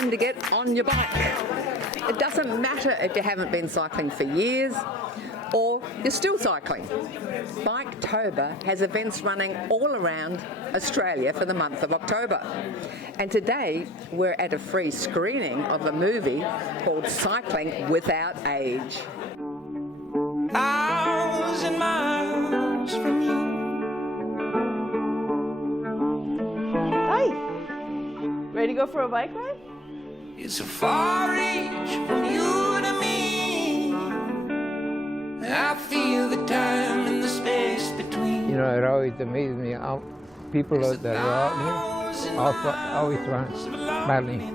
time to get on your bike. It doesn't matter if you haven't been cycling for years or you're still cycling. BikeTober has events running all around Australia for the month of October. And today we're at a free screening of a movie called Cycling Without Age. Miles and miles from you. Hi! Ready to go for a bike ride? It's a far reach from you to me. I feel the time and the space between. You know, it always amazes me how people that are out here always want money.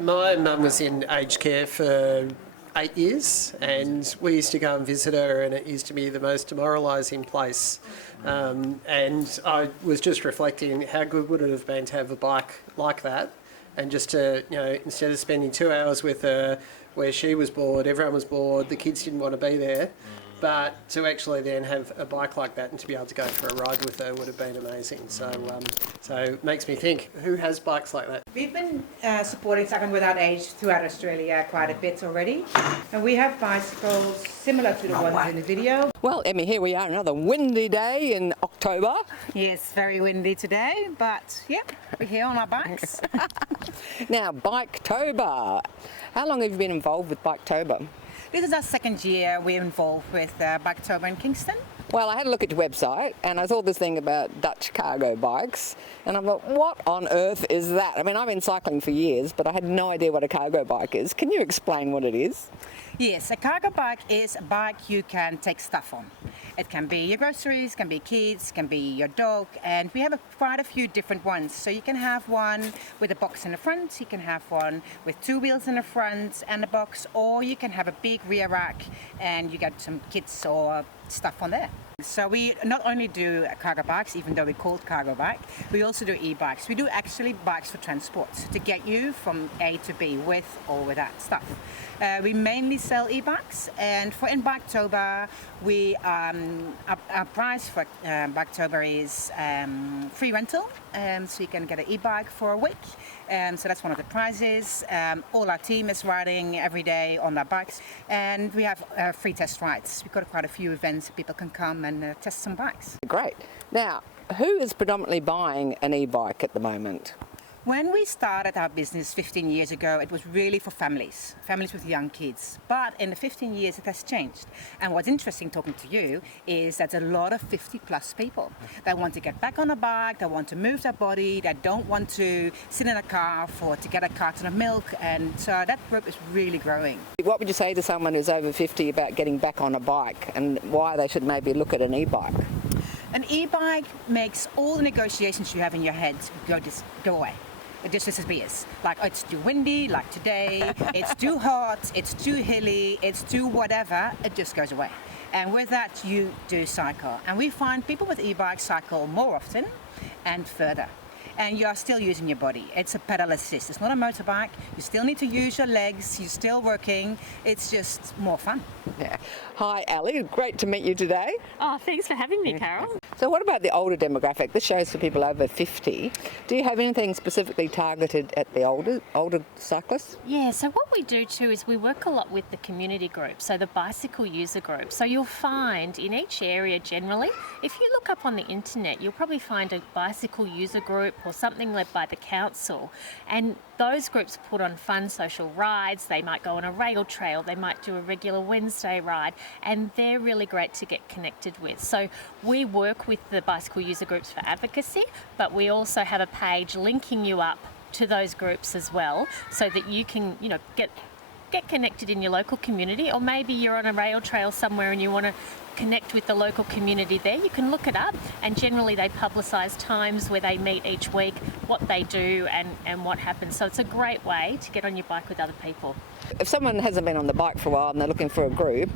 My mum was in aged care for 8 years, and we used to go and visit her, and it used to be the most demoralising place. And I was just reflecting how good would it have been to have a bike like that, and just to, you know, instead of spending 2 hours with her where she was bored, everyone was bored, the kids didn't want to be there, but to actually then have a bike like that and to be able to go for a ride with her would have been amazing. So it makes me think, who has bikes like that? We've been supporting Cycling Without Age throughout Australia quite a bit already, and we have bicycles similar to the ones in the video. Well, Emmy, here we are, another windy day in October. Yes, very windy today, but yep, we're here on our bikes. Now, BikeTober. How long have you been involved with BikeTober? This is our second year we're involved with BikeTober in Kingston. Well, I had a look at your website and I saw this thing about Dutch cargo bikes, and I thought, what on earth is that? I mean, I've been cycling for years, but I had no idea what a cargo bike is. Can you explain what it is? Yes, a cargo bike is a bike you can take stuff on. It can be your groceries, can be kids, can be your dog, and we have quite a few different ones. So you can have one with a box in the front, you can have one with 2 wheels in the front and a box, or you can have a big rear rack and you get some kids or stuff on there. So we not only do cargo bikes, even though we call it cargo bike, we also do e-bikes. We do actually bikes for transport to get you from A to B with or without stuff. We mainly sell e-bikes, and for in BikeTober, we our price for BikeTober is free rental, so you can get an e-bike for a week. So that's one of the prizes. All our team is riding every day on their bikes, and we have free test rides. We've got quite a few events people can come and test some bikes. Great. Now, who is predominantly buying an e-bike at the moment? When we started our business 15 years ago, it was really for families with young kids. But in the 15 years, it has changed. And what's interesting talking to you is that a lot of 50 plus people that want to get back on a bike, that want to move their body, that don't want to sit in a car to get a carton of milk. And so that group is really growing. What would you say to someone who's over 50 about getting back on a bike and why they should maybe look at an e-bike? An e-bike makes all the negotiations you have in your head go away. It just disappears. Like, oh, it's too windy, like today, it's too hot, it's too hilly, it's too whatever, it just goes away. And with that, you do cycle. And we find people with e-bikes cycle more often and further. And you are still using your body. It's a pedal assist. It's not a motorbike. You still need to use your legs. You're still working. It's just more fun. Yeah. Hi, Ali. Great to meet you today. Oh, thanks for having me, Carol. So what about the older demographic? This show's for people over 50. Do you have anything specifically targeted at the older cyclists? Yeah, so what we do too is we work a lot with the community group, so the bicycle user group. So you'll find in each area generally, if you look up on the internet, you'll probably find a bicycle user group or something led by the council. And those groups put on fun social rides. They might go on a rail trail, they might do a regular Wednesday ride, and they're really great to get connected with. So we work with the bicycle user groups for advocacy, but we also have a page linking you up to those groups as well, so that you can, you know, get connected in your local community, or maybe you're on a rail trail somewhere and you want to connect with the local community there. You can look it up, and generally they publicise times where they meet each week, what they do and what happens. So it's a great way to get on your bike with other people. If someone hasn't been on the bike for a while and they're looking for a group,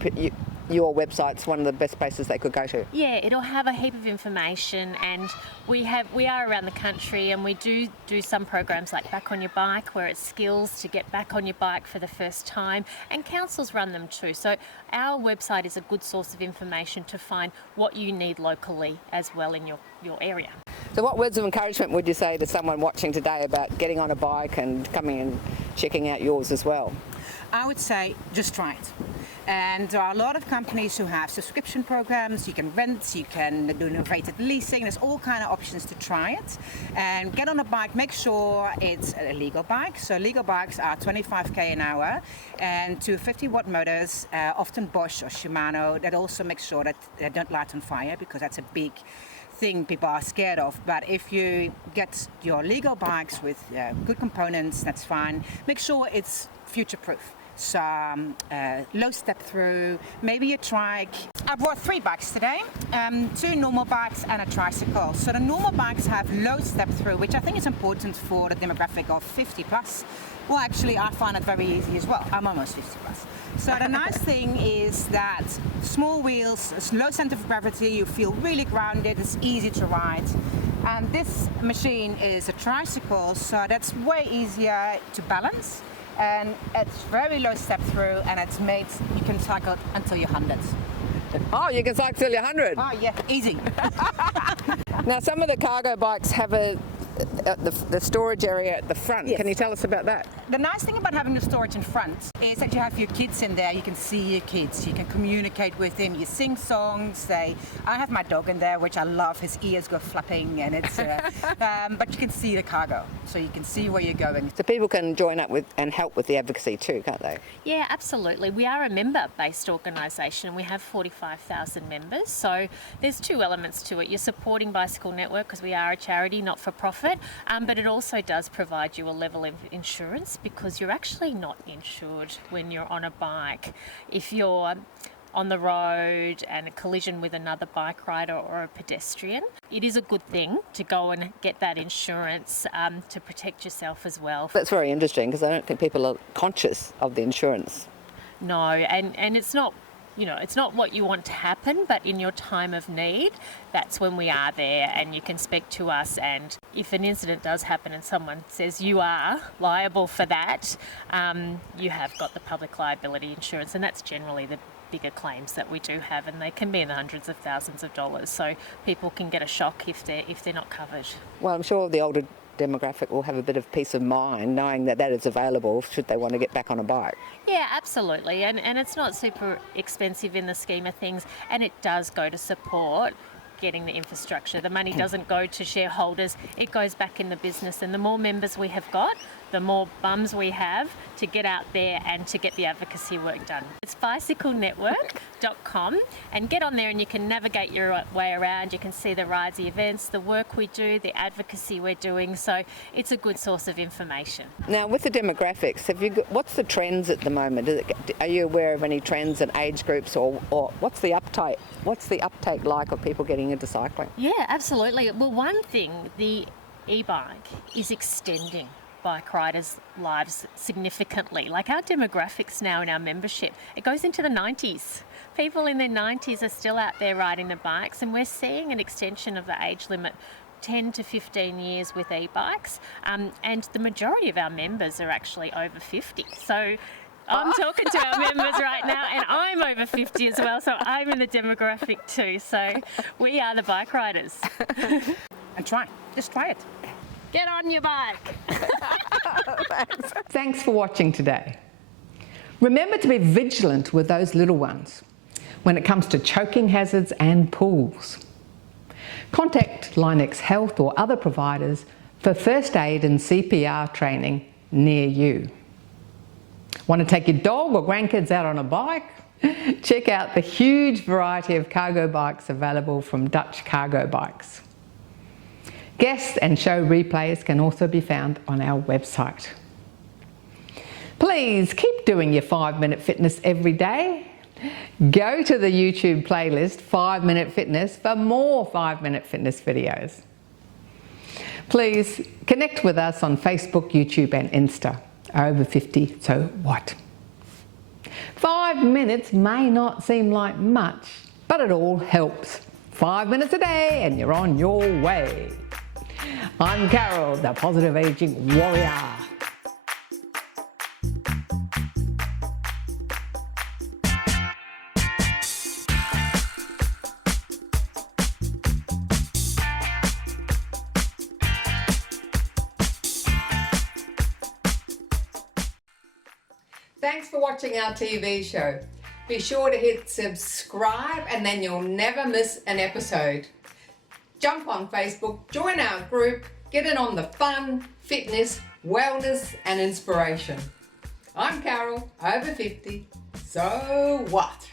your website's one of the best places they could go to. Yeah, it'll have a heap of information, and we are around the country, and we do some programs like Back on Your Bike, where it's skills to get back on your bike for the first time, and councils run them too. So our website is a good source of information to find what you need locally as well in your area. So what words of encouragement would you say to someone watching today about getting on a bike and coming and checking out yours as well? I would say just try it. And there are a lot of companies who have subscription programs. You can rent, you can do innovative leasing. There's all kind of options to try it. And get on a bike, make sure it's a legal bike. So legal bikes are 25k an hour and 250-watt motors, often Bosch or Shimano. That also makes sure that they don't light on fire, because that's a big thing people are scared of. But if you get your legal bikes with good components, that's fine. Make sure it's future-proof. Some low step through, maybe a trike. I brought 3 bikes today, 2 normal bikes and a tricycle. So the normal bikes have low step through, which I think is important for the demographic of 50 plus. Well, actually, I find it very easy as well. I'm almost 50 plus. So the nice thing is that small wheels, low center of gravity, you feel really grounded, it's easy to ride. And this machine is a tricycle, so that's way easier to balance. And it's very low step through, and it's made, you can cycle until you're 100. Oh, you can cycle till you're 100? Oh yeah, easy. Now, some of the cargo bikes have the storage area at the front. Yes. Can you tell us about that? The nice thing about having the storage in front is that you have your kids in there. You can see your kids. You can communicate with them. You sing songs. I have my dog in there, which I love. His ears go flapping, and it's. But you can see the cargo, so you can see where you're going. So people can join up with and help with the advocacy too, can't they? Yeah, absolutely. We are a member-based organisation. We have 45,000 members. So there's 2 elements to it. You're supporting Bicycle Network because we are a charity, not for profit. But it also does provide you a level of insurance, because you're actually not insured when you're on a bike. If you're on the road and a collision with another bike rider or a pedestrian, it is a good thing to go and get that insurance to protect yourself as well. That's very interesting, because I don't think people are conscious of the insurance. No, and it's not, it's not what you want to happen, but in your time of need, that's when we are there, and you can speak to us. And if an incident does happen and someone says you are liable for that, you have got the public liability insurance, and that's generally the bigger claims that we do have, and they can be in the hundreds of thousands of dollars. So people can get a shock if they're not covered. Well, I'm sure the older demographic will have a bit of peace of mind knowing that is available should they want to get back on a bike. Yeah, absolutely, and it's not super expensive in the scheme of things, and it does go to support getting the infrastructure. The money doesn't go to shareholders, it goes back in the business, and the more members we have got, the more bums we have to get out there and to get the advocacy work done. It's bicyclenetwork.com, and get on there and you can navigate your way around. You can see the rides, the events, the work we do, the advocacy we're doing, so it's a good source of information. Now, with the demographics, what's the trends at the moment? Are you aware of any trends in age groups, or what's the uptake like of people getting into cycling? Yeah, absolutely. Well, one thing, the e-bike is extending bike riders' lives significantly. Like our demographics now in our membership, it goes into the 90s. People in their 90s are still out there riding the bikes, and we're seeing an extension of the age limit 10 to 15 years with e-bikes, and the majority of our members are actually over 50. So I'm talking to our members right now, and I'm over 50 as well, so I'm in the demographic too. So we are the bike riders. And just try it. Get on your bike. Thanks for watching today. Remember to be vigilant with those little ones when it comes to choking hazards and pools. Contact Linex Health or other providers for first aid and CPR training near you. Want to take your dog or grandkids out on a bike? Check out the huge variety of cargo bikes available from Dutch Cargo Bikes. Guests and show replays can also be found on our website. Please keep doing your 5-minute fitness every day. Go to the YouTube playlist 5-Minute Fitness for more 5-minute fitness videos. Please connect with us on Facebook, YouTube and Insta. Over 50, so what? 5 minutes may not seem like much, but it all helps. 5 minutes a day and you're on your way. I'm Carol, the Positive Aging Warrior. Thanks for watching our TV show. Be sure to hit subscribe and then you'll never miss an episode. Jump on Facebook, join our group, get in on the fun, fitness, wellness and inspiration. I'm Carol, over 50, so what?